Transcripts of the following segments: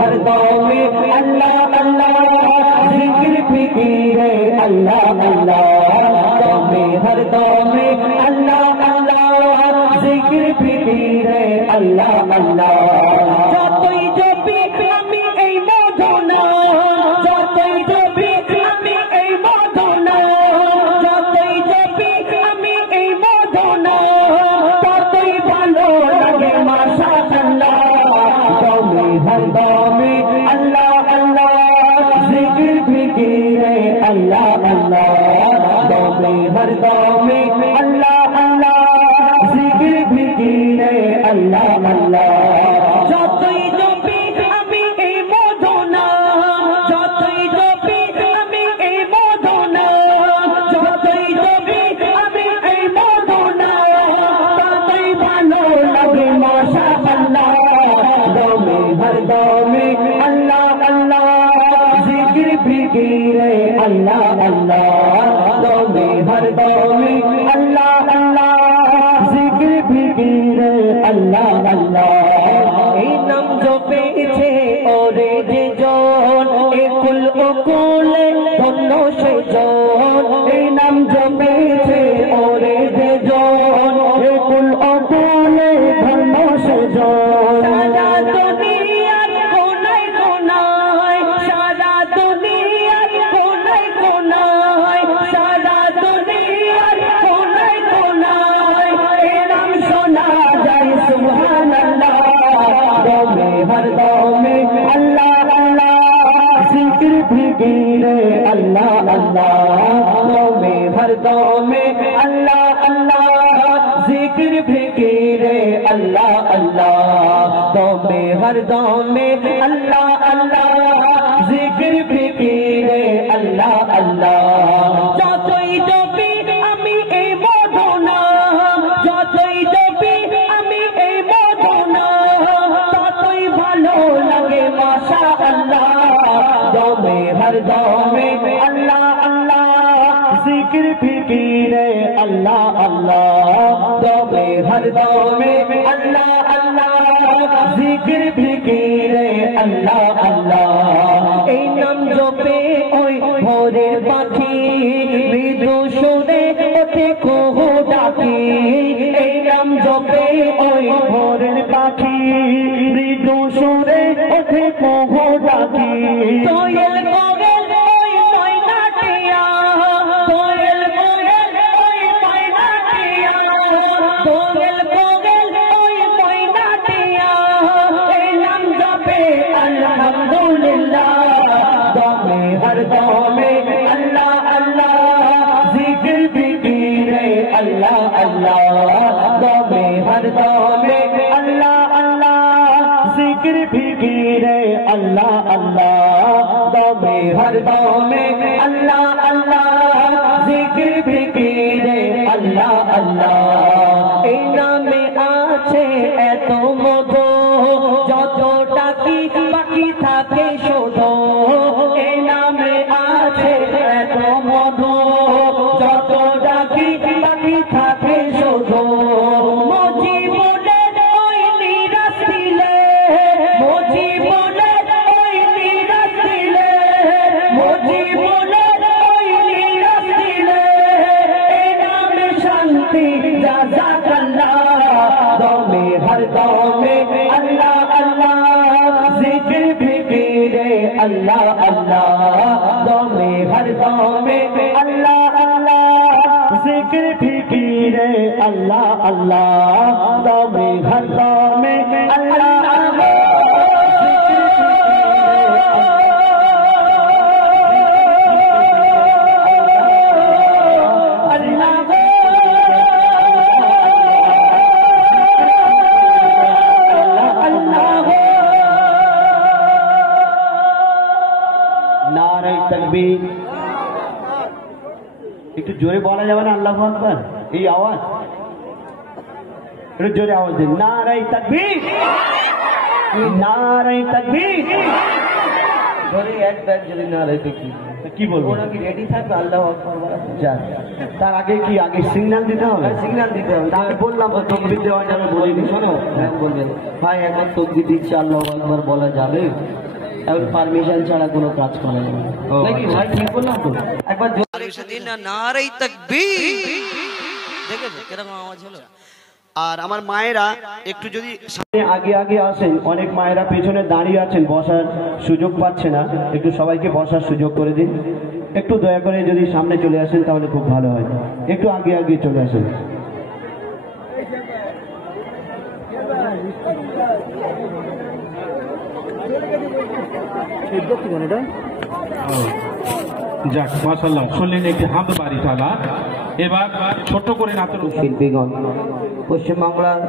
हर दौर में अल्लाह अल्लाह जिक्र फिकीरे अल्लाह अल्लाह हर दौर में अल्लाह अल्लाह जिक्र फिकीरे अल्लाह अल्लाह যতই জপি আমি এই মদনা যতই জপি আমি এই মদনা যতই জপি আমি এই মদনা ততই ভালো লাগে মাশাআল্লাহ দমে হর দমে আল্লাহ আল্লাহ জিকির ফিকিরে আল্লাহ আল্লাহ দমে হর দমে আল্লাহ আল্লাহ জিকির ফিকিরে আল্লাহ আল্লাহ যতই জপি আমি এই মদনা যতই জপি আমি এই মদনা যতই জপি আমি এই মদনা ততই ভালো লাগে মাশাআল্লাহ দমে হর দমে আল্লাহ আল্লাহ জিকির ফিকিরে আল্লাহ আল্লাহ দমে হর দমে আল্লাহ আল্লাহ জিকির ফিকিরে আল্লাহ আল্লাহ এই নাম জপেছে ওরে যে জন একুল ওকুলে ধন্য সে জন এই নাম জপেছে ওরে যে জন একুল ওকুলে ধন্য সে জন সারা দুনিয়ার কোনায় কোনায় সারা দুনিয়ার কোনায় কোনায় সারা দুনিয়ার কোনায় কোনায় এই নাম শোনা যায় সুবহানাল্লাহ দমে হর দমে আল্লাহ আল্লাহ জিকির ফিকিরে আল্লাহ আল্লাহ দমে হর দমে আল্লাহ আল্লাহ জিকির ফিকিরে আল্লাহ আল্লাহ দমে হর দমে আল্লাহ আল্লাহ জিকির ফিকিরে আল্লাহ আল্লাহ যতই জপি আমি এই মদনা যতই জপি আমি এই মদনা ততই ভালো লাগে মাশাআল্লাহ দমে হর দমে আল্লাহ আল্লাহ জিকির ফিকিরে আল্লাহ আল্লাহ দমে হর দমে আল্লাহ আল্লাহ জিকির ফিকিরে আল্লাহ আল্লাহ এই নাম জপে ওই ভোরের পাখি মৃদু সুরে ওঠে কুহু ডাকি এই নাম জপে ওই ভোরের পাখি মৃদু সুরে ওঠে কুহু ডাকি কোয়েল কোয়েল ওই ময়নাটিয়া কোয়েল কোয়েল ওই ময়নাটিয়া কোয়েল কোয়েল ওই ময়নাটিয়া এই নাম জপে আলহামদুলিল্লাহ দমে হর দমে আল্লাহ আল্লাহ জিকির ফিকিরে আল্লাহ আল্লাহ দমে হর দমে আল্লাহ আল্লাহ জিকির ফিকিরে আল্লাহ আল্লাহ দমে হর দমে আল্লাহ আল্লাহ জিকির ফিকিরে আল্লাহ আল্লাহ এই নামে আছে এত মধু যতটা কি বাকি থাকে শুধু এই নামে আছে এত মধু যতটা কি বাকি থাকে শুধু মজিবুলের ওই নিরাশ দিলে মজিবুলের ওই নিরাশ দিলে মজিবুলের ওই নিরাশ দিলে এই নামে শান্তি জাযাকাল্লাহ দমে হর দমে আল্লাহ আল্লাহ জিকির ফিকিরে আল্লাহ আল্লাহ দমে হর দমে আল্লাহ আল্লাহ জিকির ফিকিরে আল্লাহ আল্লাহ দমে হর দমে আল্লাহ আল্লাহ একটু জোরে বলা যাবে না আল্লাহু আকবার এই আওয়াজ একটু জোরে আওয়াজ দিন নারায়ে তাকবীর নারায়ে তাকবীর জোরে একবার যদি নারায়ে তাকবীর কি বলবো ওরা কি রেডি থাকবে আল্লাহু আকবার বলা যা তার আগে কি আগে সিগন্যাল দিতে হবে সিগন্যাল দিতে হবে আমি বললাম তাকবীর দেওয়া যাবে বলিনি শোনো বলবেন ভাই এখন তাকবীর দিচ্ছে আল্লাহু আকবার বলা যাবে এখন পারমিশন ছাড়া কোনো কাজ করা যাবে না নাকি ভাই ঠিক বললাম তো একবার জোরে দিন না নারে তাকবীর দেখেছো কিরকম আওয়াজ হলো আর আমার মায়েরা একটু যদি আগে আগে আসেন অনেক মায়েরা পেছনে দাঁড়িয়ে আছেন বসার সুযোগ পাচ্ছে না একটু সবাইকে বসার সুযোগ করে দিন একটু দয়া করে যদি সামনে চলে আসেন তাহলে খুব ভালো হয় একটু আগে আগে চলে আসেন যাক মাশাআল্লাহ শুনলেন একটি হামদ বাড়ি তালা এবার ছোট করে নাচের শিল্পীগণ পশ্চিমবাংলার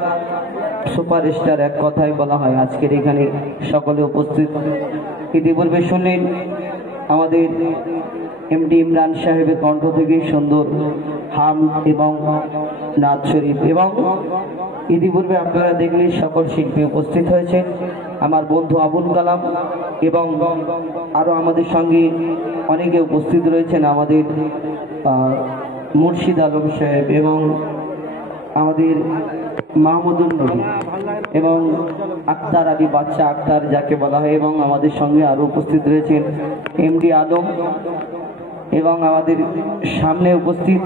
সুপারস্টার এক কথায় বলা হয় আজকের এখানে সকলে উপস্থিত ইতিপূর্বে শুনলেন আমাদের এমডি ইমরান সাহেবের কণ্ঠ থেকে সুন্দর হাম এবং নাচ শরীফ এবং ইতিপূর্বে আপনারা দেখলেন সকল শিল্পী উপস্থিত হয়েছেন আমার বন্ধু আবুল কালাম এবং আরো আমাদের সঙ্গে অনেকে উপস্থিত রয়েছেন আমাদের মুর্শিদ আলম সাহেব এবং আমাদের মাহমুদুল নবী এবং আক্তার আলী বাচ্চা আক্তার যাকে বলা হয় এবং আমাদের সঙ্গে আরো উপস্থিত রয়েছেন এমডি আলম এবং আমাদের সামনে উপস্থিত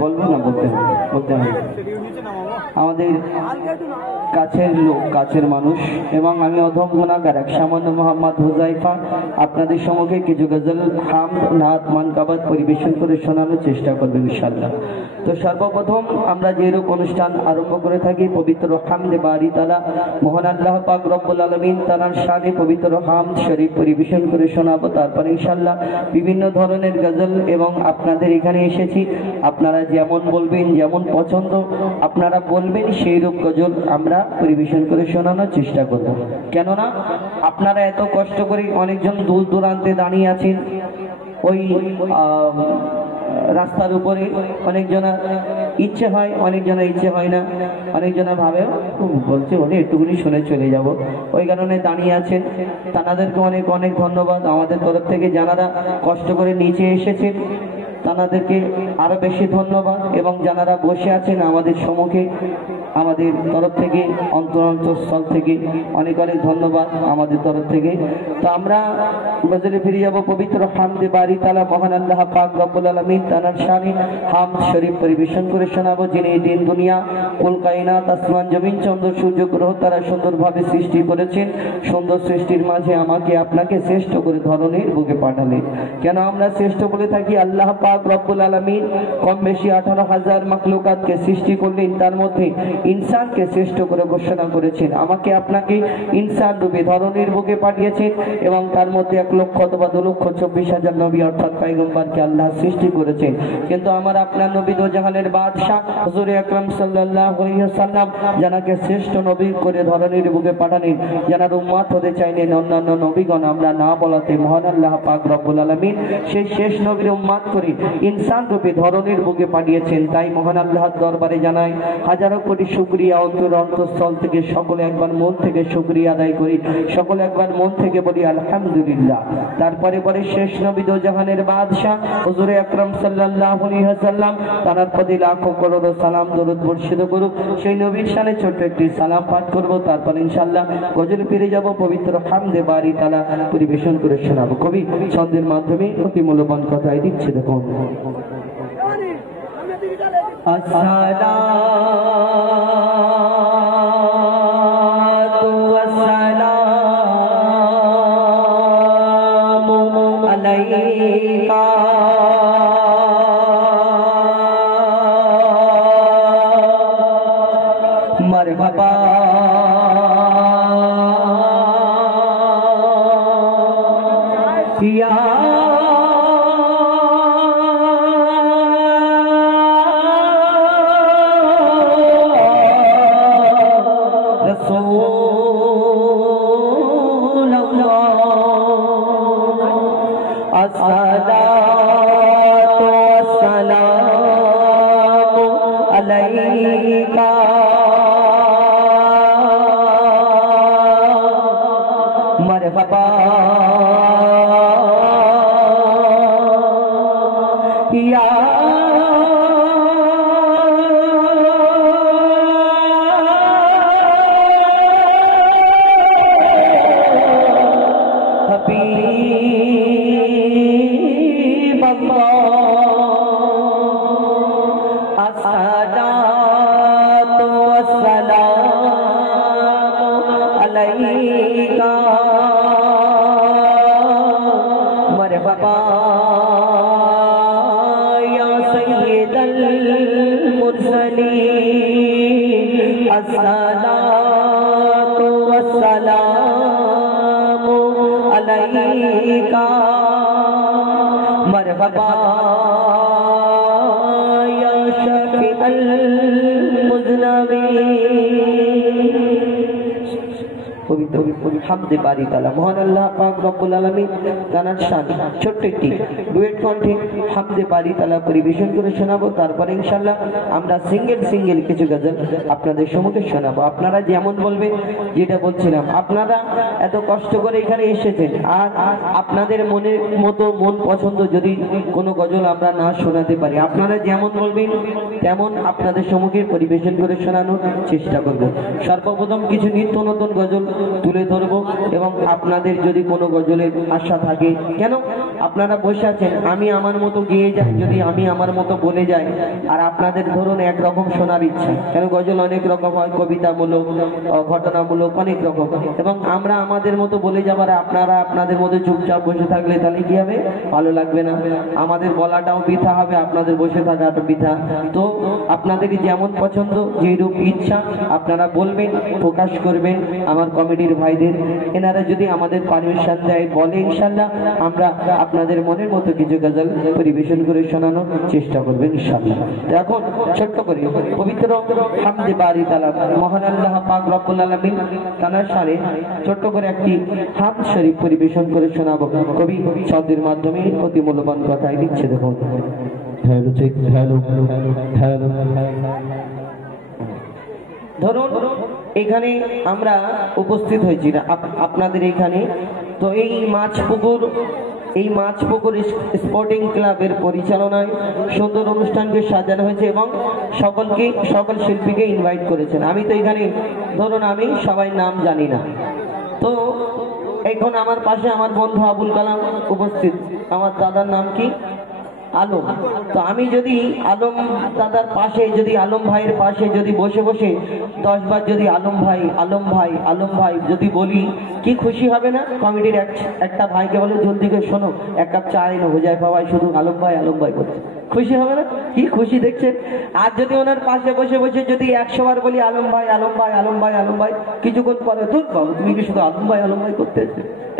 বলবো না বলতে হবে আমাদের কাছের লোক কাছের মানুষ এবং আমি অধম গুনাহগার এক সামান্য মোহাম্মদ হুজাইফা আপনাদের সম্মুখে কিছু গজল হামদ নাত মানকাবাত পরিবেশন করে শোনানোর চেষ্টা করবেন ইনশাআল্লাহ তো সর্বপ্রথম আমরা যেরূপ অনুষ্ঠান আরম্ভ করে থাকি পবিত্র হামদে বারি তাআলা মহান আল্লাহ পাক রব্বুল আলামিন তাআলার শানে পবিত্র হামদ শরীফ পরিবেশন করে শোনাবো তারপরে ইনশাআল্লাহ বিভিন্ন ধরনের গজল এবং আপনাদের এখানে এসেছি আপনারা যেমন বলবেন যেমন পছন্দ আপনারা বলবেন সেই রূপ গজল আমরা পরিবেশন করে শোনানোর চেষ্টা করব কেননা আপনারা এত কষ্ট করে অনেকজন দূর দূরান্তে দাঁড়িয়ে আছেন ওই রাস্তার উপরে অনেকজনের ইচ্ছে হয় অনেকজনের ইচ্ছে হয় না অনেকজনের ভাবে বলছে বলে একটুখানি শুনে চলে যাব ওই কারণে দাঁড়িয়ে আছেন তাদেরকে অনেক অনেক ধন্যবাদ আমাদের তরফ থেকে যারা কষ্ট করে নিচে এসেছেন তাদেরকে আরো বেশি ধন্যবাদ এবং যারা বসে আছেন আমাদের সম্মুখে আমাদের তরফ থেকে অন্তরস্থল থেকে অনেক অনেক ধন্যবাদ আমাদের তরফ থেকে তো আমরা গজলে ফিরে যাব পবিত্র হামদে বারি তাআলা মহান আল্লাহ পাক রব্বুল আলামিন তাআলার শানে হামদ শরীফ পরিবেশন করে শোনাবো যিনি দিন দুনিয়া কুল কায়নাত আসমান জমিন চন্দ্র সূর্য গ্রহ তারা সুন্দরভাবে সৃষ্টি করেছেন সুন্দর সৃষ্টির মাঝে আমাকে আপনাকে শ্রেষ্ঠ করে ধরনের বুকে পাঠালেন কেন আমরা শ্রেষ্ঠ বলে থাকি আল্লাহ পাক রব্বুল আলামিন কম বেশি 18,000 মাখলুকাতকে সৃষ্টি করলেন তার মধ্যে ইনসানকে শ্রেষ্ঠ করে ঘোষণা করেছেন আমাকে আপনাকে ইনসান রূপে ধরনের বুকে পাঠিয়েছেন এবং তার মধ্যে 1 লক্ষ অথবা 2,24,000 নবী অর্থাৎ পয়গম্বরকে আল্লাহ সৃষ্টি করেছেন কিন্তু আমার আপনার নবী দো জাহানের বাদশা হুজুর আকরাম সাল্লাল্লাহু আলাইহি ওয়াসাল্লাম যাকে শ্রেষ্ঠ নবী করে ধরনের বুকে পাঠালেন যারা উম্মত হতে চাইলেন অন্যান্য নবীগণ আমরা না বলাতে মহান আল্লাহ পাক রব্বুল আলামিন সেই শেষ নবীর উম্মত করে ইনসান রূপে ধরনের বুকে পাঠিয়েছেন তাই মহান আল্লাহর দরবারে জানাই হাজারো কোটি শুকরিয়া অন্তরস্থল থেকে সকলে একবার মন থেকে শুকরিয়া আদায় করি সকলে একবার মন থেকে বলি আলহামদুলিল্লাহ তারপরে পরে শেষ নবী দো জাহানের বাদশা হুজুর আকরাম সাল্লাল্লাহু আলাইহি ওয়াসাল্লাম তার প্রতি লাখো করোড় সালাম দরুদ বর্ষিত করুক সেই নবীর শানে ছোট্ট একটি সালাম পাঠ করব তারপর ইনশাআল্লাহ গজল ফিরে যাব পবিত্র হামদে বারি তাআলা পরিবেশন করে শোনাবো কবি ছন্দের মাধ্যমে অতি মূল্যবান কথাই দিচ্ছে দেখুন আসসালাতু ওয়াসসালামু আলাইকা মারহাবা ইয়া আসসালাতু ওয়াসসালামু আলাইকা মারহাবা ইয়া अलैका मरहबा या सय्यदल मुरसलीन अस्सलातु वस्सलामु अलैका मरहबा या शफीअल मुज़नबीन। পবিত্র হামদে বারি তাআলা মহান আল্লাহ পাক রব্বুল আলামিন জানার শান ছোট্ট একটি ডুয়েট কণ্ঠে হামদে বারি তাআলা পরিবেশন করে শোনাবো। তারপরে ইনশাআল্লাহ আমরা সিঙ্গেল কিছু গজল আপনাদের সম্মুখে শোনাবো। আপনারা যেমন বলবেন, যেটা বলছিলাম, আপনারা এত কষ্ট করে এখানে এসেছেন, আর আপনাদের মনের মতো মন পছন্দ যদি কোনো গজল আমরা না শোনাতে পারি, আপনারা যেমন বলবেন তেমন আপনাদের সম্মুখে পরিবেশন করে শোনানোর চেষ্টা করব। সর্বপ্রথম কিছু নিত্য নতুন গজল তুলে ধরবো এবং আপনাদের যদি কোনো গজলের আশা থাকে, কেন আপনারা বসে আছেন, আমি আমার মতো গেয়ে যাই, যদি আমি আমার মতো বলে যাই আর আপনাদের ধরুন একরকম শোনার ইচ্ছা, কেন গজল অনেক রকম হয়, কবিতামূলক, ঘটনামূলক, অনেক রকম, এবং আমরা আমাদের মতো বলে যাবার আপনারা আপনাদের মধ্যে চুপচাপ বসে থাকলে তাহলে কি হবে, ভালো লাগবে না, আমাদের বলাটাও বৃথা হবে, আপনাদের বসে থাকাটা বৃথা। তো আপনাদের যেমন পছন্দ, যেরূপ ইচ্ছা আপনারা বলবেন, প্রকাশ করবেন আমার কমিটির ভাইদের, এনারা যদি আমাদের পারমিশন দেয় বলে ইনশাআল্লাহ আমরা আপনাদের মনের মতো কিছু গজল পরিবেশন করে শোনানোর চেষ্টা করবেন ইনশাআল্লাহ। তো এখন ছোট্ট করে পবিত্র হামদে বারি তাআলা মহান আল্লাহ পাক রব্বুল আলামিন তাআলার শানে ছোট্ট করে একটি হামদ শরীফ পরিবেশন করে শোনাবো। কবি ছন্দের মাধ্যমে অতি মূল্যবান কথাই লিখছে, দেখুন। ধরুন এখানে আমরা উপস্থিত হয়েছি আপনাদের এখানে, তো এই মাছপুকুর স্পোর্টিং ক্লাবের পরিচালনায় সুন্দর অনুষ্ঠানকে সাজানো হয়েছে এবং সকল শিল্পীকে ইনভাইট করেছেন। আমি তো এখানে ধরুন আমি সবাই নাম জানি না, তো এখন আমার পাশে আমার বন্ধু আবুল কালাম উপস্থিত, আমার দাদার নাম কি, আলম। তো আমি যদি আলম দাদার পাশে, যদি আলম ভাইয়ের পাশে যদি বসে 10 বার যদি আলম ভাই যদি বলি, কি খুশি হবে না? কমিটির একটা ভাইকে বলে জলদি করে শোনো, এক কাপ চা এনে হোজায় পাওয়ায় শুধু আলম ভাই করছে, খুশি হবে না? কি খুশি দেখছেন। আর যদি ওনার পাশে বসে যদি 100 বার বলি আলম ভাই, কিছুক্ষণ পরে ধুর বাবু তুমি কি শুধু আলম ভাই করতে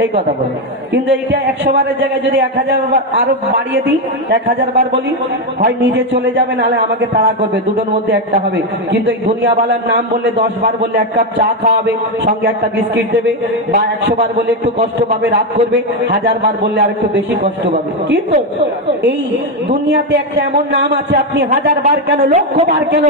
এই কথা বলে, কিন্তু এইটা 100 বারের জায়গায় যদি 1000 বার আরো বাড়িয়ে দিই, 1000 বার বলি, হয় নিজে চলে যাবে, নাহলে আমাকে তাড়া করবে, দুটোর মধ্যে একটা হবে। কিন্তু এই দুনিয়াওয়ালার নাম বললে 10 বার বললে 1 কাপ চা খাওয়াবে, সঙ্গে একটা বিস্কিট দেবে, বা 100 বার বললে একটু কষ্ট পাবে, রাগ করবে, 1000 বার বললে আর একটু বেশি কষ্ট পাবে। কিন্তু এই দুনিয়াতে একটা এমন নাম আছে, আপনি 1000 বার কেন, লক্ষ বার কেন,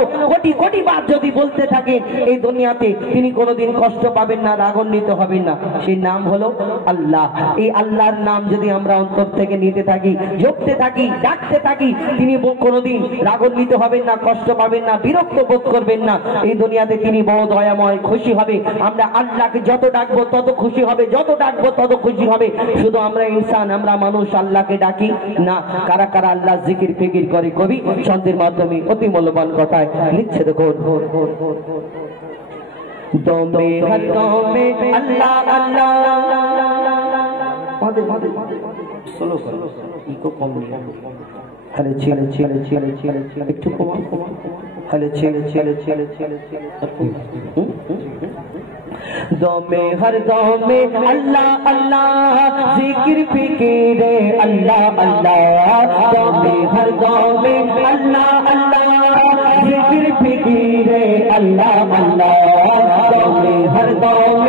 কোটি বার যদি বলতে থাকেন এই দুনিয়াতে, তিনি কোনোদিন কষ্ট পাবেন না, রাগান্বিত হবেন না। সেই নাম হলো আল্লাহ। এই আল্লাহর নাম যদি আমরা অন্তর থেকে নিতে থাকি, জপতে থাকি, ডাকতে থাকি, তিনি কোনোদিন রাগান্বিত হবেন না, কষ্ট পাবেন না, বিরক্ত বোধ করবেন না। এই দুনিয়াতে তিনি বড় দয়াময়, খুশি হবে। আমরা আল্লাহকে যত ডাকবো তত খুশি হবে, যত ডাকবো তত খুশি হবে। শুধু আমরা ইনসান, আমরা মানুষ, আল্লাহকে ডাকি না। কারা কারা আল্লাহ জিকির ফিকির করে, কবি ছন্দের মাধ্যমে অতি মূল্যবান কথায় লিখছে, দেখুন। দমে হর দমে আল্লাহ আল্লাহ, স্লো ইকো কম, হলে ছেলে একটু কমান, হলে ছেলে দমে হর দমে আল্লাহ আল্লাহ, জিকির ফিকিরে আল্লাহ দমে হর দমে আল্লাহ জিকির ফিকিরে আল্লাহ দমে হর দমে